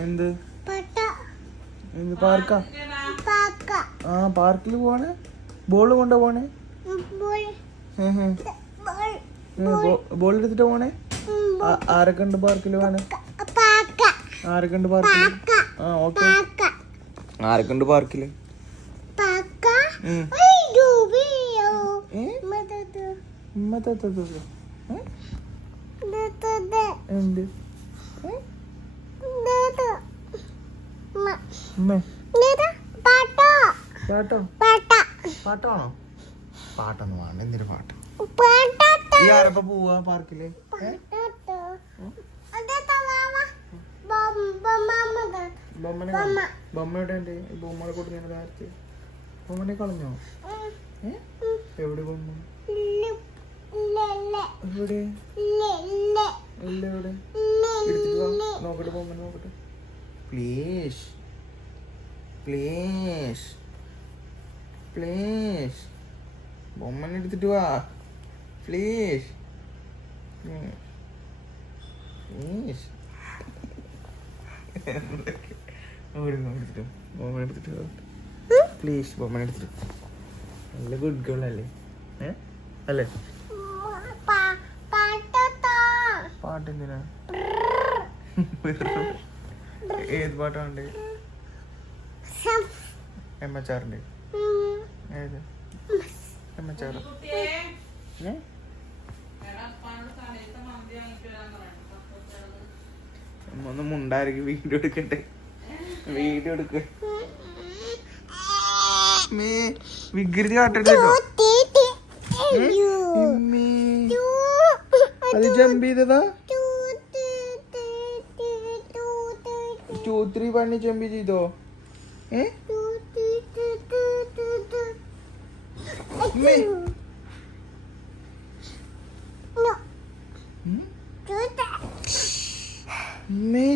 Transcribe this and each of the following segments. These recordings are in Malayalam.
എന്ത് എന്ത് പാർക്കാ? ആ പാർക്കിൽ പോവാണ്. ബോള് കൊണ്ടു പോണേ? ബോൾ എടുത്തിട്ട് പോണേ? ആരൊക്കെ ഉണ്ട് പാർക്കിൽ പോവാന്? ആരൊക്കെ ഉണ്ട് പാർക്കിൽ? ആ ഓക്കെ. ആരൊക്കെ ഉണ്ട് പാർക്കില്? എന്ത് പാട്ടോ? പാട്ടാണോ? പാട്ടൊന്നും വേണ്ട. എന്തൊരു പാട്ട്? ഈ ആരപ്പ പോവാ പാർക്കില്? ബൊമ്മയുടെ ബൊമ്മളെ കൊടുക്കുന്ന കാര്യത്തിൽ ബൊമ്മനെ കളഞ്ഞോ? എവിടെ ബൊമ്മ? എവിടെ? എവിടെ? എടുത്തിട്ട് വാ, നോക്കട്ടെ ബൊമ്മനെ നോക്കട്ടെ. പ്ലീസ് പ്ലീസ് പ്ലീസ് ബൊമ്മനെ എടുത്തിട്ട് വാ പ്ലീസ് പ്ലീസ്. ബൊമ്മനെ എടുത്തിട്ട് പ്ലീസ്. ബൊമ്മനെ എടുത്തിട്ട്. നല്ല ഗുഡ് ഗേൾ അല്ലേ? അല്ലേ? പാട്ടെന്തിനാ? ഏത് പാട്ടാണ്ട്? എമ്മച്ചാറിന്റെ? ഏത് എമ്മച്ചാറ്? ഒന്നും മുണ്ടായിരിക്കും. വീഡിയോ എടുക്കട്ടെ. വീഡിയോ എടുക്ക. വികൃതി കാട്ടട്ടോ. അത് ജമ്പ് ചെയ്തതാ? 2, 3 പറഞ്ഞ് ജമ്പ് ചെയ്തോ?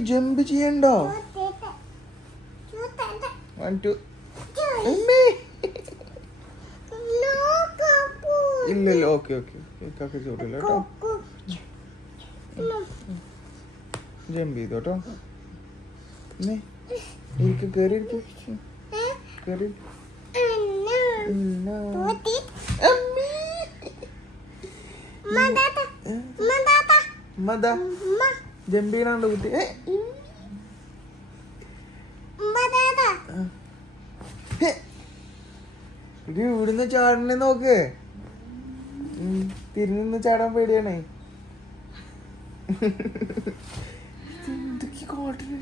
ജമ്പ് ചെയ്യണ്ടോ? 1, 2. ഇല്ലല്ലോ. Okay okay. ചോട്ടില്ല കേട്ടോ. ജമ്പ് ചെയ്തോട്ടോ. ഇരിക്കും. കേറി ഇരിക്കും. കേറി. ജമ്പ് ചെയ്യണോ കുട്ടി? ഇത് ഇവിടുന്ന് ചാടണേ നോക്ക്. തിരിഞ്ഞു ചാടാൻ പേടിയാണേ. എന്തൊക്കെ കോട്ടന്.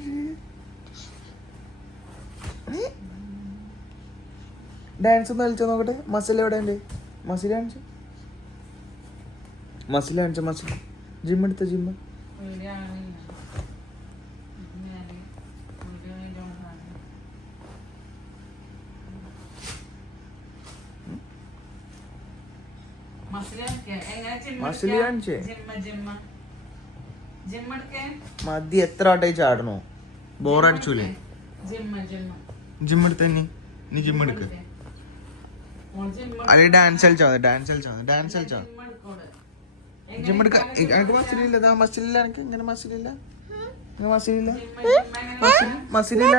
ഡാൻസ് ഒന്ന് കളിച്ചോ നോക്കട്ടെ. മസിൽ എവിടെ ഉണ്ട്? മസിൽ കാണിച്ചു. മസിൽ കാണിച്ച. മസിൽ ജിം എടുത്ത ജിം. മസിൽ കാണിച്ചേ മതി. എത്ര ആട്ടായി ചാടണോ? ബോറടിച്ചൂലേ? ജിം എടുത്തന്നെ. നീ ജിം എടുക്ക. അല്ലെ ഡാൻസ് കളിച്ചാ മതി. ഡാൻസ് കളിച്ചാ ജിം എടുക്ക. എനിക്ക് മസിലില്ല. മസിലില്ല. എനിക്ക് ഇങ്ങനെ മസിലില്ല. മസിലില്ല. മസിലില്ല.